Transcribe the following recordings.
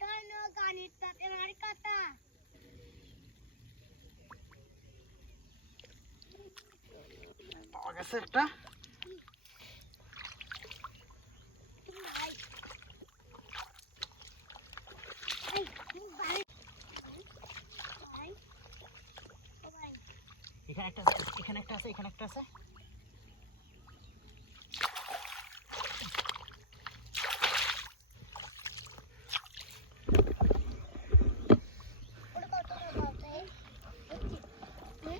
তৈনো গানির তাতে মার কাটা পাওয়া গেছে একটা ভাই এই ভাই ভাই ও ভাই এখানে একটা আছে এখানে একটা আছে এখানে একটা আছে ওটা কত টাকা আছে হুম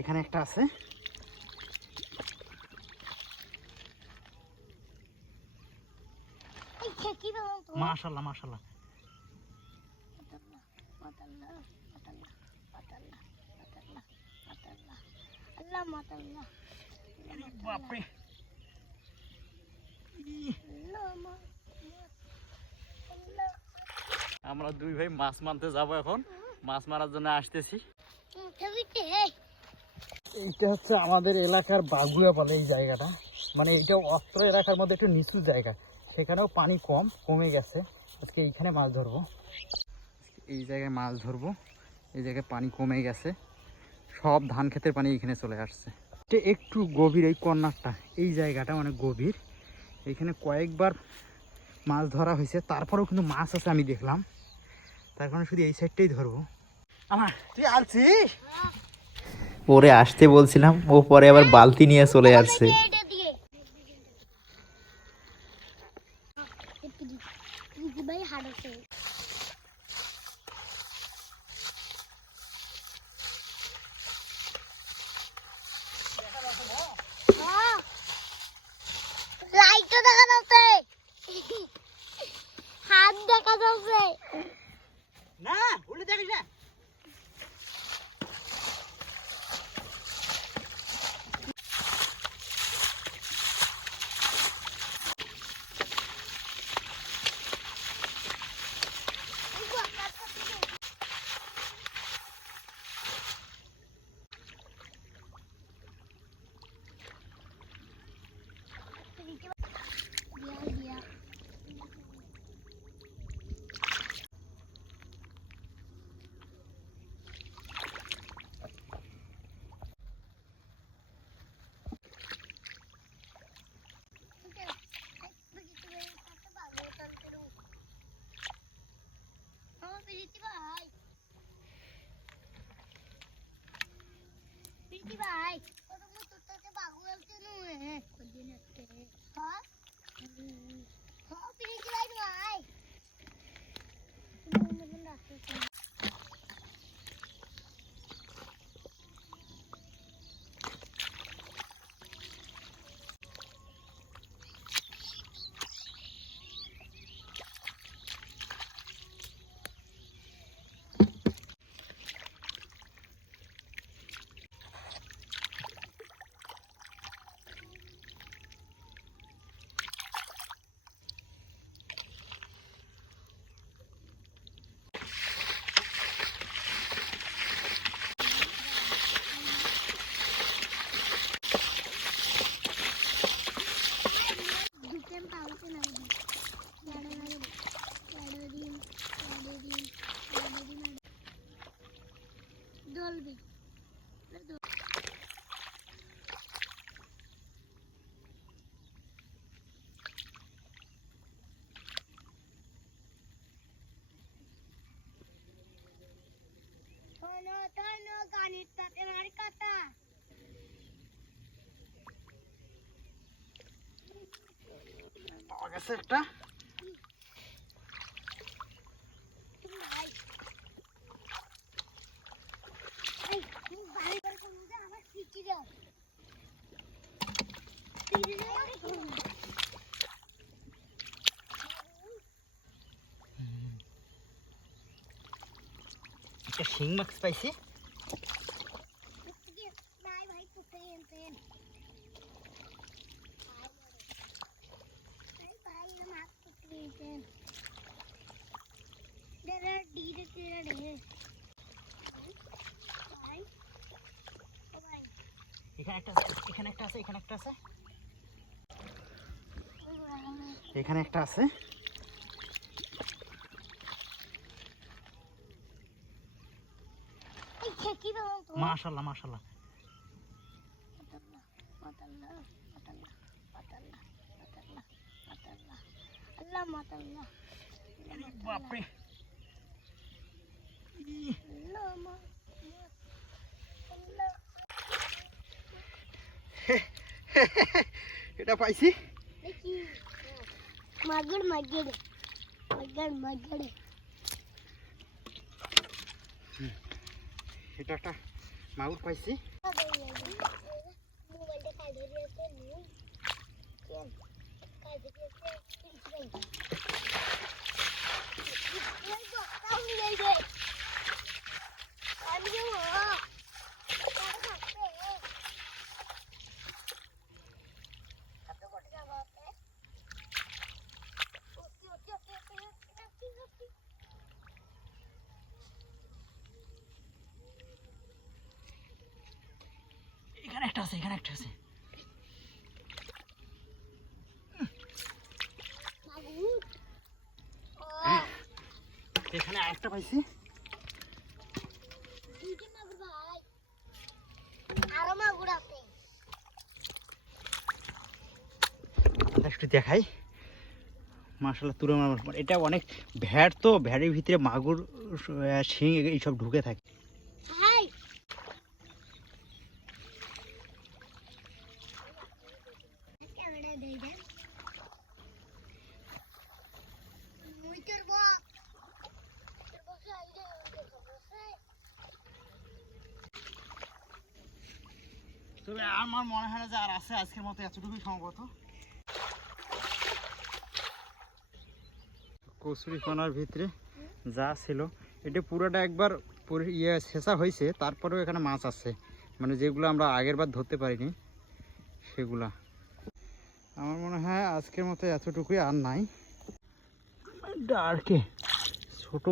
এখানে একটা আছে। মাশাল্লাহ মাশাল্লাহ। বাপরে। আমরা দুই ভাই মাছ মারতে যাব এখন। মাছ মারার জন্য আসতেছি। এইটা হচ্ছে আমাদের এলাকার বাগুয়া বলে এই জায়গাটা। মানে এইটা অস্ত্র এলাকার মধ্যে একটু নিচু জায়গা। সেখানেও পানি কম, কমে গেছে। আজকে এইখানে মাছ ধরবো। এই জায়গায় মাছ ধরবো। এই জায়গায় পানি কমে গেছে। সব ধান ক্ষেতের পানি এখানে চলে আসছে। এটা একটু গভীর এই কর্নারটা। এই জায়গাটা অনেক গভীর। এখানে কয়েকবার মাছ ধরা হয়েছে। তারপরেও কিন্তু মাছ আছে আমি দেখলাম। তার কারণে শুধু এই সাইডটাই ধরবো। আমার তুই আলছিস? ওরে আসতে বলছিলাম ও পরে আবার বালতি নিয়ে চলে আসছে। ভাই কত মতো তোকে বাবু বলতে নয় কদিন একটা হ্যাঁ হ্যাঁ পাওয়া গেছে একটা ভাই এই তুমি বাড়ি করে তুমি আমার পিটি দাও পিটি দাও একটা শিং মাছ পাইছি এখানে একটা আছে এখানে একটা আছে এখানে একটা আছে এখানে একটা আছে মাশাল্লাহ মাশাল্লাহ বাপরে এটা পাইছি দেখি মাগড় মাগড় মাগড় মাগড় এটা একটা মাগুর পাইছি মোবাইলটা কাজ ধরে আছে নিউ কেন কাজ ধরে আছে কিছু নেই এই বক্তাও নিয়ে যাই আমি যাব কার থাকবে কত কোটি যাব আপনি ওকে ওকে ওকে ওকে ওকে ওকে এখানে একটা আছে, এখানে একটা আছে। এখানে পাইছি। একটু দেখাই। মার্শাল্লাহ তুলে মার এটা অনেক ভ্যাট তো ভ্যাটের ভিতরে মাগুর শিং, এইসব ঢুকে থাকে। তবে আমার মনে হয় না যে আর আছে আজকের মতো এতটুকুই সম্ভবত। কচুরি কোনার ভিতরে যা ছিল, এটা পুরোটা একবার ইয়ে শেষা হয়েছে, তারপরেও এখানে মাছ আছে। মানে যেগুলো আমরা আগের বার ধরতে পারিনি, সেগুলা। আমার মনে হয় আজকের মতো এতটুকুই আর নাই। ডার্কে ছোট।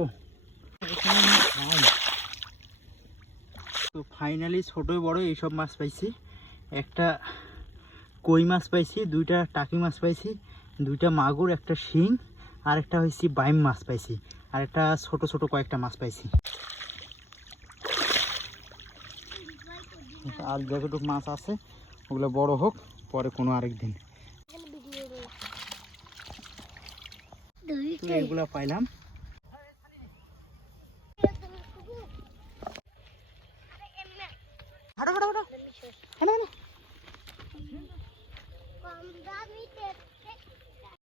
তো ফাইনালি ছোট বড় এইসব মাছ পাইছি। একটা কই মাছ পাইছি দুইটা টাকি মাছ পাইছি দুইটা মাগুর একটা শিং আর একটা হয়েছি বাইম মাছ পাইছি আর একটা ছোট ছোট কয়েকটা মাছ পাইছি। আর যতটুকু মাছ আছে ওগুলো বড় হোক পরে কোনো আরেক দিন। এগুলো পাইলাম।